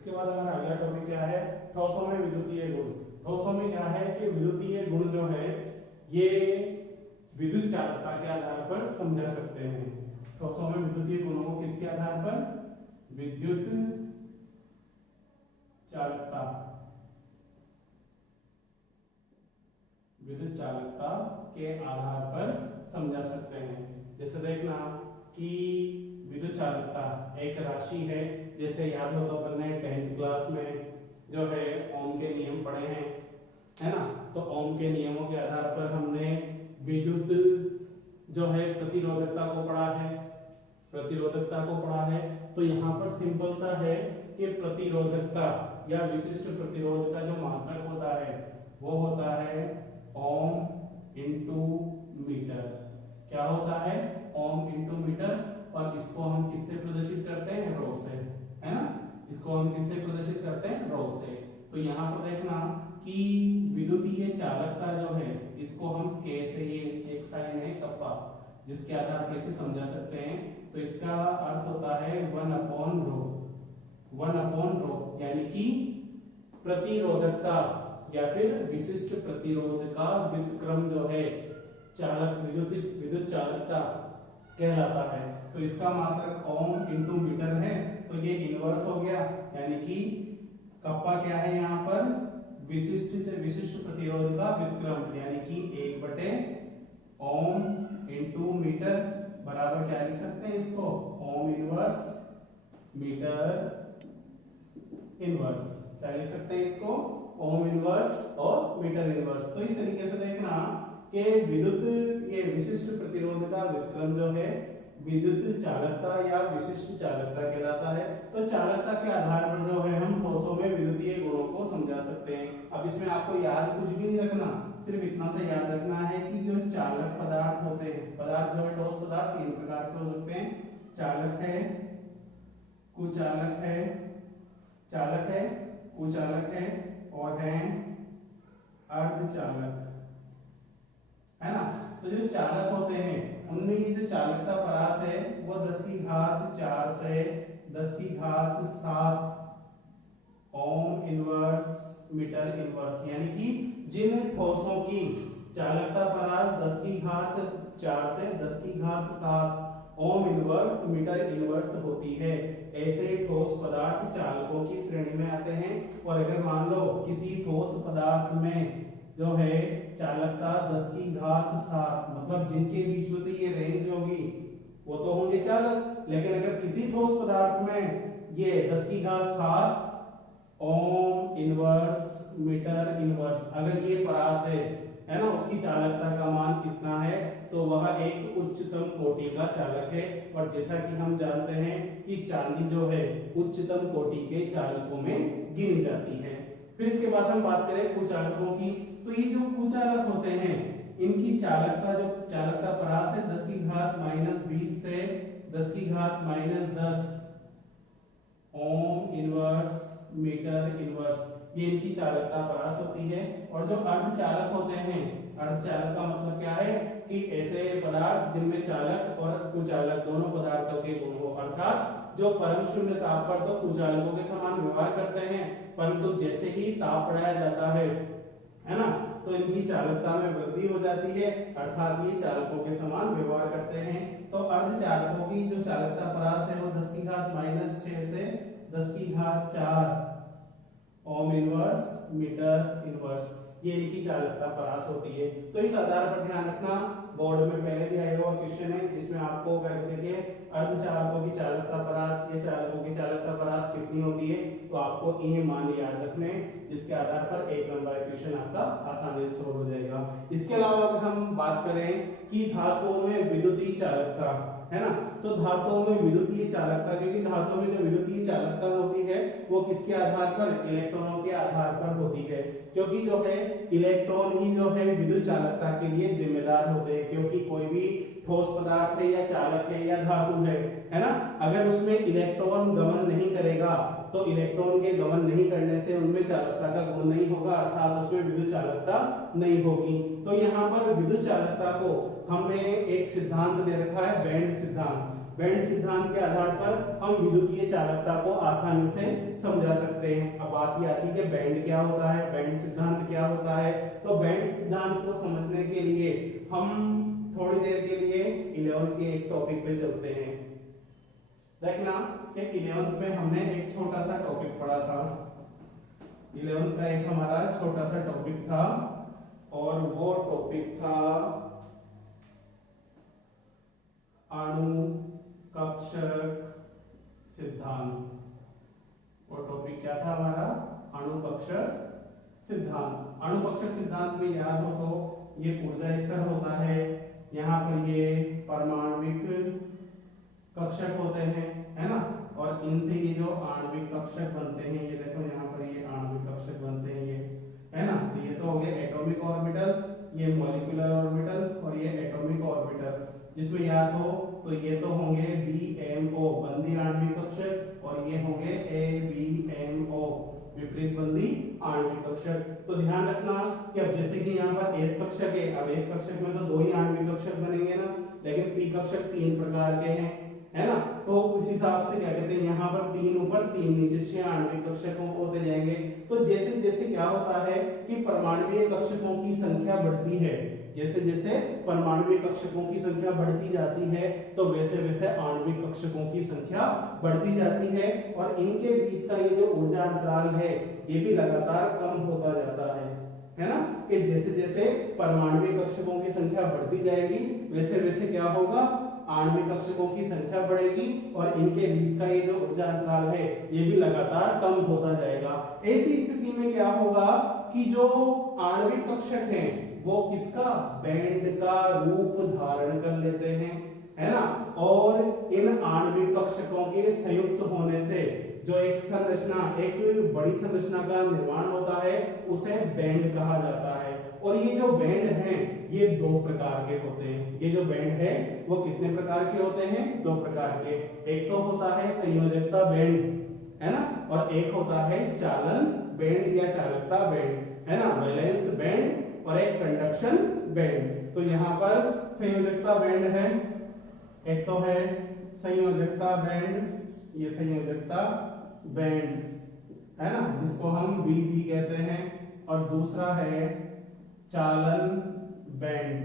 इसके बाद हमारा अगला टॉपिक क्या है, ठोसों में विद्युतीय गुण। ठोसों में क्या है कि विद्युतीय गुण जो है ये विद्युत चालकता के आधार पर समझा सकते हैं। ठोसों में विद्युतीय गुणों को किसके आधार पर, विद्युत चालकता, विद्युत चालकता के आधार पर समझा सकते हैं। जैसे देखना कि विद्युत चालकता एक राशि है, जैसे याद हो तो अपन ने 10th क्लास में जो है ओम के नियम पढ़े हैं, है ना। तो ओम के नियमों के आधार पर हमने विद्युत जो है प्रतिरोधकता को पढ़ा है, प्रतिरोधकता को पढ़ा है। तो यहाँ पर सिंपल सा है कि प्रतिरोधकता या विशिष्ट प्रतिरोध का जो मात्रक होता है वो होता है ओम इंटू मीटर। क्या होता है, ओम इंटू मीटर। और इसको हम किससे प्रदर्शित करते हैं, रो से, है ना। इसको हम किससे प्रदर्शित करते हैं, रो से। तो यहाँ पर देखना कि विद्युतीय चालकता जो है इसको हम के से, ये एक साइन है कप्पा, जिसके आधार पर इसे समझा सकते हैं। तो इसका अर्थ होता है 1/रो, 1/रो, यानी कि प्रतिरोधकता या फिर विशिष्ट प्रतिरोध का व्युत्क्रम जो है चालक विद्युत चालकता कहलाता है। तो इसका मात्रक ओम इंटू मीटर है, तो ये इनवर्स हो गया, यानी कि कप्पा क्या है यहाँ पर, विशिष्ट प्रतिरोध का व्युत्क्रम, यानी कि 1/ओम इंटू मीटर बराबर क्या लिख सकते हैं इसको, ओम इनवर्स मीटर इनवर्स। क्या लिख सकते हैं इसको, ओम इनवर्स और मीटर इनवर्स। तो इस तरीके से देखना कि विद्युत ये विशिष्ट प्रतिरोध का व्युत्क्रम जो है विद्युत चालकता या विशिष्ट चालकता कहलाता है। तो चालकता के आधार पर जो है हम ठोसों में विद्युतीय गुणों को समझा सकते हैं। अब इसमें आपको याद कुछ भी नहीं रखना, सिर्फ इतना सा याद रखना है कि जो चालक पदार्थ होते हैं, पदार्थ जो है ठोस पदार्थ 3 प्रकार के हो सकते हैं, चालक है, कुचालक है, चालक है, कुचालक है और है अर्धचालक, है ना। तो जो चालक होते हैं उनमें ये जो चालकता परास है वो 10⁴ से 10⁷ ओम इनवर्स मीटर इनवर्स, यानी कि जिन ठोसों की चालकता परास 10⁴ से 10⁷ ओम इनवर्स मीटर इनवर्स होती है, ऐसे ठोस पदार्थ चालकों की श्रेणी में आते हैं। और अगर मान लो किसी ठोस पदार्थ में जो है चालकता 10⁷, मतलब जिनके बीच में तो ये रेंज होगी वो तो होंगे चालक, लेकिन अगर किसी ठोस पदार्थ में ये 10⁷ ओम इनवर्स मीटर इनवर्स अगर ये परास है ना, उसकी चालकता का मान कितना है, तो वह एक उच्चतम कोटि का चालक है। और जैसा कि हम जानते हैं कि चांदी जो है उच्चतम कोटि के चालकों में गिनी जाती है। फिर इसके बाद हम बात करें कुचालकों की। तो ये जो कुचालक होते हैं इनकी चालकता जो चालकता परास है 10⁻⁻20 से 10⁻−10 ओम इनवर्स मीटर इनवर्स, ये इनकी चालकता परास होती है। और जो अर्धचालक होते हैं, अर्धचालक का मतलब क्या है कि ऐसे पदार्थ जिनमें चालक और कुचालक दोनों पदार्थों के गुण हो, अर्थात जो परम शून्य ताप पर तो कुचालकों के समान व्यवहार करते हैं, परंतु जैसे ही ताप बढ़ाया जाता है ना, तो इनकी चालकता में वृद्धि हो जाती है, अर्थात ये चालकों के समान व्यवहार करते हैं। तो अर्धचालकों की जो चालकता परास है वो 10⁻⁻6 से 10⁴ ओम इनवर्स मीटर इनवर्स, ये इनकी चालकता परास होती है। तो इस आधार पर ध्यान रखना, बोर्ड में पहले भी आया हुआ क्वेश्चन है जिसमें आपको करके अर्धचालकों की चालकता परास या चालकों की चालकता परास कितनी होती है, तो आपको ये मान याद रखने, जिसके आधार पर 1 नंबर क्वेश्चन आपका आसानी से सोल्व हो जाएगा। इसके अलावा अगर हम बात करें कि धातुओं में विद्युतीय चालकता, है ना, तो धातुओं में विद्युतीय चालकता, क्योंकि धातुओं में जो विद्युतीय चालकता होती है वो किसके आधार पर, इलेक्ट्रॉनों के आधार पर होती है, क्योंकि जो है इलेक्ट्रॉन ही जो है विद्युत चालकता के लिए जिम्मेदार होते हैं। क्योंकि कोई भी ठोस पदार्थ है या चालक है या धातु है ना, अगर उसमें इलेक्ट्रॉन गमन नहीं करेगा तो इलेक्ट्रॉन के गमन नहीं करने से उनमें चालकता का गुण नहीं होगा, अर्थात उसमें विद्युत चालकता नहीं होगी। तो यहाँ पर विद्युत चालकता को हमने एक सिद्धांत दे रखा है बैंड सिद्धांत। बैंड सिद्धांत के आधार पर हम विद्युतीय चालकता को आसानी से समझा सकते हैं। अब बात यह आती है कि बैंड क्या होता है, बैंड सिद्धांत क्या होता है। तो बैंड सिद्धांत को समझने के लिए हम थोड़ी देर के लिए 11th के एक टॉपिक पे चलते हैं। देखना कि 11th में हमने एक छोटा सा टॉपिक पढ़ा था। 11th का एक हमारा छोटा सा टॉपिक था और वो टॉपिक था अणु कक्षक सिद्धांत। वो टॉपिक क्या था हमारा, अणु कक्षक सिद्धांत। अणु कक्षक सिद्धांत में याद हो तो ये ऊर्जा स्तर होता है, यहाँ पर ये परमाणविक कक्षक होते हैं, है ना, और इनसे ये जो आणविक कक्षक बनते हैं, ये देखो यहाँ पर ये आणविक कक्षक बनते हैं, ये है ना। तो ये तो हो गया एटॉमिक ऑर्बिटल, ये मॉलिक्यूलर ऑर्बिटल और ये एटॉमिक ऑर्बिटल। जिसमें याद हो तो ये तो होंगे BMO बंदी आणविक कक्षक और ये होंगे ABMO विपरीत बंदी आणविक कक्षक। तो ध्यान रखना कि अब जैसे कि यहाँ पर S कक्षक है, अब S कक्षक में तो 2 ही आणविक कक्षक बनेंगे ना, लेकिन P कक्षक 3 प्रकार के हैं, है ना। तो उस हिसाब से क्या कहते हैं, यहाँ पर 3 ऊपर 3 नीचे 6 आणविक कक्षक होते जाएंगे। तो जैसे जैसे क्या होता है कि परमाणुीय कक्षकों की संख्या बढ़ती है, जैसे जैसे परमाणुीय कक्षकों की संख्या बढ़ती जाती है तो वैसे वैसे आणविक कक्षकों की संख्या बढ़ती जाती है और इनके बीच का ये जो ऊर्जा अंतराल है ये भी लगातार कम होता जाता है ना। कि जैसे जैसे परमाणुीय कक्षकों की संख्या बढ़ती जाएगी वैसे वैसे क्या होगा, आणविक कक्षकों की संख्या बढ़ेगी और इनके बीच का ये जो ऊर्जा अंतराल है ये भी लगातार कम होता जाएगा। ऐसी स्थिति में क्या होगा कि जो आणविक कक्षक हैं वो किसका, बैंड का रूप धारण कर लेते हैं, है ना। और इन आणविक कक्षकों के संयुक्त होने से जो एक संरचना, एक बड़ी संरचना का निर्माण होता है उसे बैंड कहा जाता है। और ये जो बैंड हैं ये 2 प्रकार के होते हैं। ये जो बैंड है वो कितने प्रकार के होते हैं, 2 प्रकार के। एक तो होता है संयोजकता बैंड, है ना, और एक होता है चालन बैंड या चालकता बैंड, है ना, वैलेंस बैंड और एक कंडक्शन बैंड। तो यहाँ पर संयोजकता बैंड है, एक तो है संयोजकता बैंड, ये संयोजकता बैंड है ना जिसको हम BB कहते हैं, और दूसरा है चालन बैंड,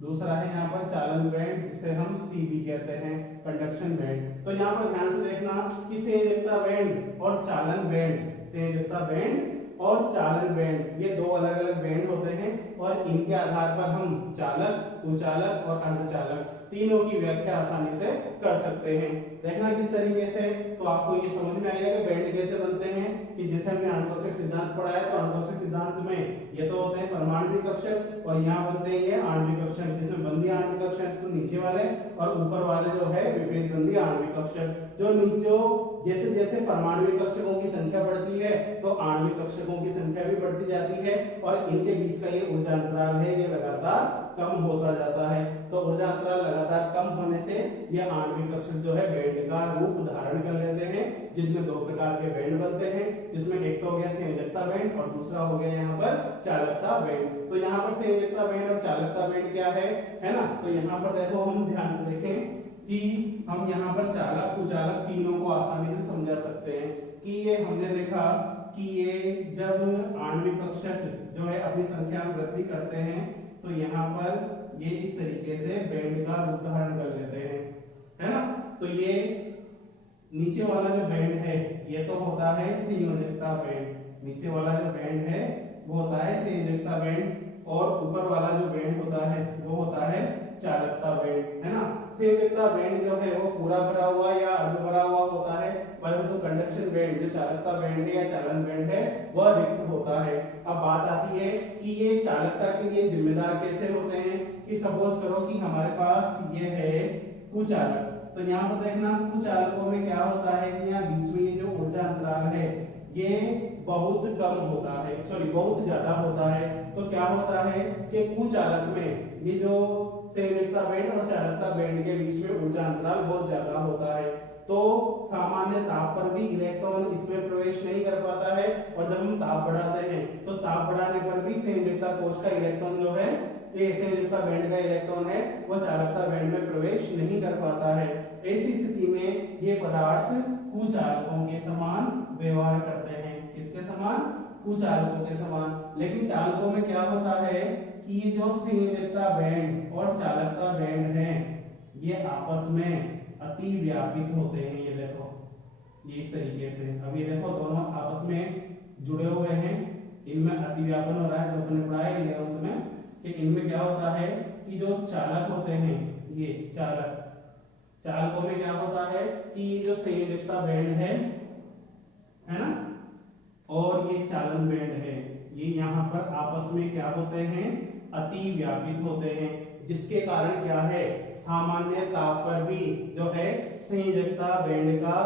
दूसरा है यहाँ पर चालन बैंड जिसे हम CB कहते हैं, कंडक्शन बैंड। तो यहाँ पर ध्यान से देखना कि संयोजकता बैंड और चालन बैंड, संयोजकता बैंड और चालन बैंड ये 2 अलग अलग बैंड होते हैं और इनके आधार पर हम चालक, उचालक और अर्धचालक तीनों की व्याख्या आसानी से कर सकते हैं। देखना किस तरीके से, तो आपको ये समझ में आएगा कि बैंड कैसे बनते हैं। कि जैसे हमने अणुकक्षक सिद्धांत पढ़ा है तो अणुकक्षक सिद्धांत में ये तो होते हैं परमाणुविक कक्षक और यहाँ बनते हैं ये आणविक कक्षक, जिसमें बंदी आणविक कक्षक तो नीचे वाले और ऊपर वाले जो है विपरीत बंदी आणविक कक्षक। जो नीचे जैसे जैसे परमाणुविक कक्षकों की संख्या बढ़ती है तो आणविक कक्षकों की संख्या भी बढ़ती जाती है और इनके बीच का ये ऊर्जा अंतराल है ये लगातार कम होता जाता है। तो ऊर्जा अंतराल लगातार कम होने से ये आणविक कक्षक जो है बैंड का रूप धारण कर लेते हैं, जिसमें 2 प्रकार के बैंड बनते हैं, जिसमें एक तो हो गया संयोजकता बैंड और दूसरा हो गया यहाँ पर चालकता बैंड। तो यहाँ पर संयोजकता बैंड और चालकता बैंड क्या है ना। तो यहाँ पर देखो हम ध्यान से देखें कि हम यहाँ पर चालक कुचालक तीनों को आसानी से समझा सकते हैं। कि ये हमने देखा कि ये जब आणविक कक्षक जो है अपनी संख्या में वृद्धि करते हैं तो यहाँ पर ये इस तरीके से बैंड का रूप धारण कर लेते हैं, है ना। तो ये नीचे वाला जो बैंड है ये तो होता है संयोजकता बैंड, नीचे वाला जो बैंड है वो होता है संयोजकता बैंड और ऊपर वाला जो बैंड होता है वो होता है चालकता बैंड, है ना। संयोजकता बैंड जो है वो पूरा भरा हुआ या अर्ध भरा हुआ होता है, परंतु कंडक्शन बैंड जो चालकता बैंड है या चालन बैंड है वह रिक्त होता है। अब बात आती है कि ये चालकता के लिए जिम्मेदार कैसे होते हैं। कि सपोज करो कि हमारे पास ये है कुचालक, तो यहाँ पर देखना कुचालकों में क्या होता है कि यहाँ बीच में ये जो ऊर्जा अंतराल है ये बहुत कम होता है, सॉरी बहुत ज्यादा होता है। तो क्या होता है कि कुचालक में ये जो संयोजकता बैंड और चालकता बैंड के बीच में ऊर्जा अंतराल बहुत ज्यादा होता है, तो सामान्य ताप पर भी इलेक्ट्रॉन इसमें प्रवेश नहीं कर पाता है और जब हम ताप बढ़ाते हैं तो ताप बढ़ाने पर भी संयोजकता कोश का इलेक्ट्रॉन जो है ये संयोजकता बैंड का इलेक्ट्रॉन है वो चालकता बैंड में प्रवेश नहीं कर पाता है। ऐसी स्थिति में ये पदार्थ कुचालकों के समान व्यवहार करते हैं। किसके समान? कुचालकों के समान। लेकिन चालकों में क्या होता है कि ये जो संयोजकता बैंड और चालकता बैंड है ये आपस में अति व्यापित होते हैं। ये देखो ये इस तरीके से, अब ये देखो दोनों आपस में जुड़े हुए हैं, इनमें अति व्यापन हो रहा है। जो अपने पढ़ा है 11th में कि इनमें क्या होता है कि जो चालक होते हैं ये चालकों में क्या होता है कि ये जो संयोजकता बैंड है ना, और ये चालन बैंड है, ये यहाँ पर आपस में क्या होते हैं? अति व्यापित होते हैं, जिसके कारण क्या है सामान्य ताप पर भी जो है संयोजकता बैंड का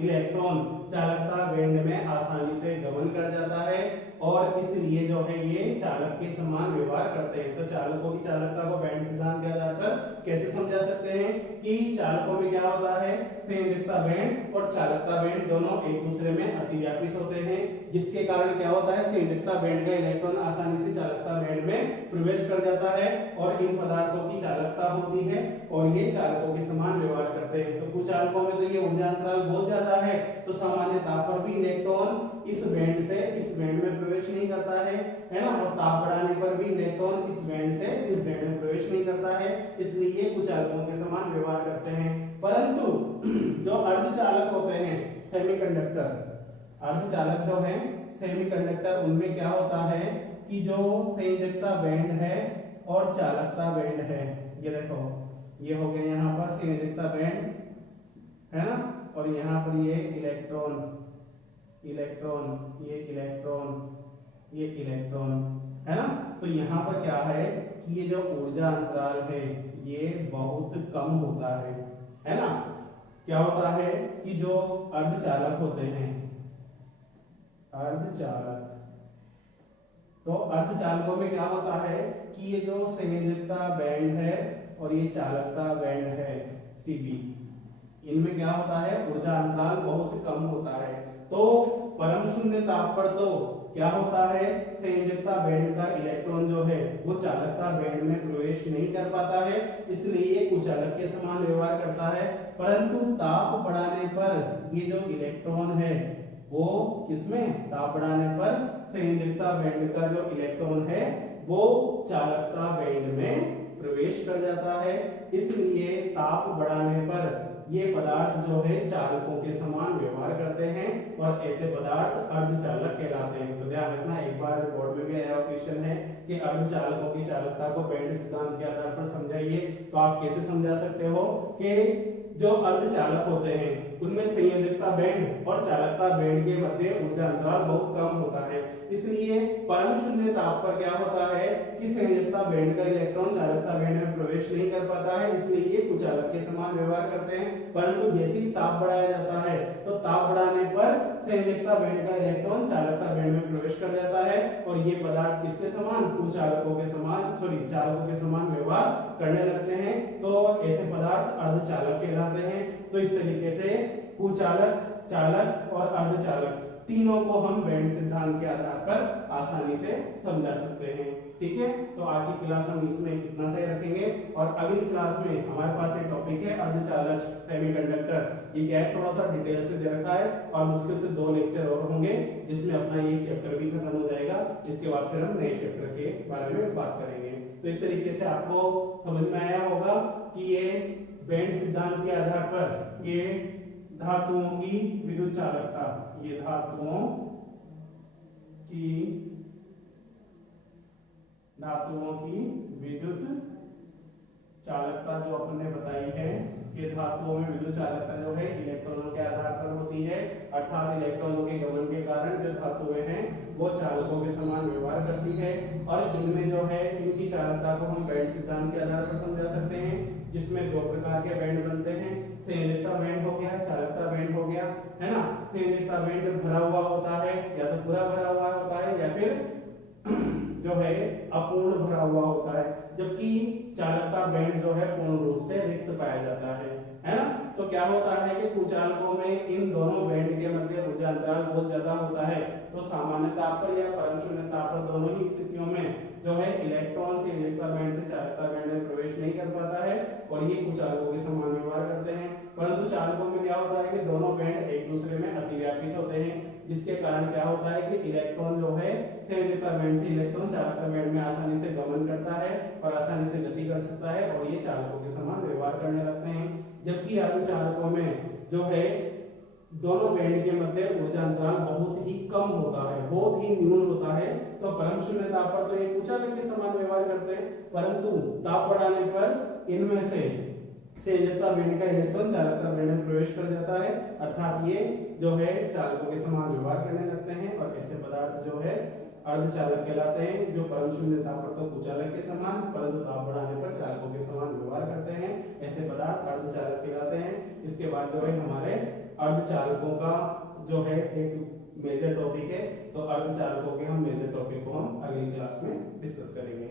इलेक्ट्रॉन चालकता बैंड में आसानी से गमन कर जाता है और इसलिए जो है ये चालक के समान व्यवहार करते हैं। तो चालकों की चालकता को बैंड सिद्धांत के आधार पर कैसे समझा सकते हैं कि चालकों में क्या होता है संयोजकता बैंड और चालकता बैंड दोनों एक दूसरे में अतिव्यापित होते हैं, जिसके कारण क्या होता है संयोजकता बैंड का इलेक्ट्रॉन आसानी से चालकता बैंड में प्रवेश कर जाता है और इन पदार्थों की चालकता होती है और ये चालकों के समान व्यवहार करते हैं। तो कुचालकों में तो ये ऊर्जा अंतराल बहुत ज्यादा है, तो सामान्य ताप पर भी इलेक्ट्रॉन इस बैंड से इस बैंड में प्रवेश नहीं करता है ना, और ताप बढ़ाने पर भी इलेक्ट्रॉन इस बैंड से इस बैंड में प्रवेश नहीं करता है, इसलिए ये कुचालकों के समान व्यवहार करते हैं। परंतु जो अर्धचालक होते हैं सेमीकंडक्टर, अर्धचालक जो है सेमीकंडक्टर, उनमें क्या होता है कि जो संयोजकता बैंड है और चालकता बैंड है, ये देखो ये हो गया यहाँ पर संयोजकता बैंड है ना, और यहाँ पर ये इलेक्ट्रॉन इलेक्ट्रॉन ये इलेक्ट्रॉन ये इलेक्ट्रॉन है ना। तो यहाँ पर क्या है कि ये जो ऊर्जा अंतराल है ये बहुत कम होता है ना। क्या होता है कि जो अर्धचालक होते हैं अर्धचालक, तो अर्धचालकों में क्या होता है कि ये जो संयोजकता बैंड है और ये चालकता बैंड है सीबी, इनमें क्या होता है ऊर्जा अंतराल बहुत कम होता है। तो परम शून्य ताप पर तो क्या होता है संयोजकता बैंड का इलेक्ट्रॉन जो है वो चालकता बैंड में प्रवेश नहीं कर पाता है, इसलिए ये कुचालक के समान व्यवहार करता है। परंतु ताप बढ़ाने पर ये जो इलेक्ट्रॉन है वो किसमें, ताप बढ़ाने पर संयोजकता बैंड का जो इलेक्ट्रॉन है वो चालकता बैंड में प्रवेश कर जाता है, इसलिए ताप बढ़ाने पर ये पदार्थ जो है चालकों के समान व्यवहार करते हैं और ऐसे पदार्थ अर्धचालक कहलाते हैं। तो ध्यान रखना, एक बार बोर्ड में भी आया क्वेश्चन है कि अर्धचालकों की चालकता को बैंड सिद्धांत के आधार पर समझाइए। तो आप कैसे समझा सकते हो कि जो अर्धचालक होते हैं उनमें संयोजकता बैंड और चालकता बैंड के मध्य ऊर्जा अंतराल बहुत कम होता है, इसलिए परम शून्य ताप पर क्या होता है कि संयोजकता बैंड का इलेक्ट्रॉन चालकता बैंड में प्रवेश नहीं कर पाता है, इसलिए ये कुचालक के समान व्यवहार करते हैं। परंतु जैसे ही ताप बढ़ाया जाता है तो ताप बढ़ाने पर संयोजकता बैंड का इलेक्ट्रॉन चालकता बैंड में प्रवेश कर जाता है और ये पदार्थ किसके समान, कुचालकों के समान चालकों के समान व्यवहार करने लगते हैं। तो ऐसे पदार्थ अर्धचालक कहलाते हैं। तो इस तरीके से कुचालक, चालक और अर्धचालक तीनों को हम बैंड सिद्धांत के आधार पर आसानी से समझा सकते हैं। ठीक है, तो आज की क्लास हम इसमें इतना से रखेंगे और अगली क्लास में हमारे पास एक टॉपिक है अर्धचालक सेमीकंडक्टर। ये क्या है थोड़ा सा डिटेल से दे रखा है और मुश्किल से 2 लेक्चर और होंगे जिसमें अपना ये चैप्टर भी खत्म हो जाएगा। इसके बाद फिर हम नए चैप्टर के बारे में बात करेंगे। तो इस तरीके से आपको समझ में आया होगा कि ये बैंड सिद्धांत के आधार पर ये धातुओं की विद्युत चालकता, ये धातुओं की विद्युत चालकता जो अपन ने बताई है कि धातुओं में विद्युत चालकता जो है इलेक्ट्रॉनों के आधार पर होती है, अर्थात इलेक्ट्रॉनों के गमन के कारण जो धातुएं हैं वो चालकों के समान व्यवहार करती है और इनमें जो है इनकी चालकता को हम बैंड सिद्धांत के आधार पर समझा सकते हैं, जिसमें 2 प्रकार के बैंड बनते हैं, संयोजकता बैंड हो गया, चालकता बैंड हो गया, है ना। संयोजकता बैंड भरा हुआ होता है, या तो पूरा भरा हुआ होता है या फिर जो है अपूर्ण भरा हुआ होता है, जबकि चालकता बैंड जो है पूर्ण रूप से रिक्त पाया जाता है ना। तो क्या होता है कि कुचालकों में इन दोनों बैंड के मध्य ऊर्जा अंतराल बहुत ज्यादा होता है, तो सामान्य ताप पर या परम शून्य ताप पर दोनों ही स्थितियों में जो है इलेक्ट्रॉन से इलेक्ट्रा बैंड से चालकता बैंड में प्रवेश नहीं कर पाता है और ये कुचालकों के समान व्यवहार करते हैं। परंतु चालकों में क्या होता है कि दोनों बैंड एक दूसरे में अतिव्यापित होते हैं, जिसके कारण क्या होता है कि इलेक्ट्रॉन जो है से इलेक्ट्रा बैंड से इलेक्ट्रॉन चालकता बैंड में आसानी से गमन करता है और आसानी से गति कर सकता है और ये चालकों के समान व्यवहार करने लगते हैं। जबकि अर्धचालकों में जो है दोनों बैंड के मध्य ऊर्जा अंतराल बहुत ही कम होता है, बहुत ही न्यून होता है। तो परम शून्य ताप पर तो ये कुचालक के समान व्यवहार करते हैं, परंतु ताप बढ़ाने पर इनमें से इलेक्ट्रा बैंड का इलेक्ट्रॉन चालकता बैंड में प्रवेश कर जाता है, अर्थात ये जो है चालकों के समान व्यवहार करने लगते हैं और ऐसे पदार्थ जो है अर्धचालक कहलाते हैं, जो परम शून्य ताप पर तो कुचालक के समान परंतु ताप बढ़ाने पर चालकों के समान व्यवहार करते हैं। ऐसे पदार्थ अर्धचालक कहलाते हैं। इसके बाद जो है हमारे अर्धचालकों का जो है एक मेजर टॉपिक है, तो अर्धचालकों के हम मेजर टॉपिक को हम अगली क्लास में डिस्कस करेंगे।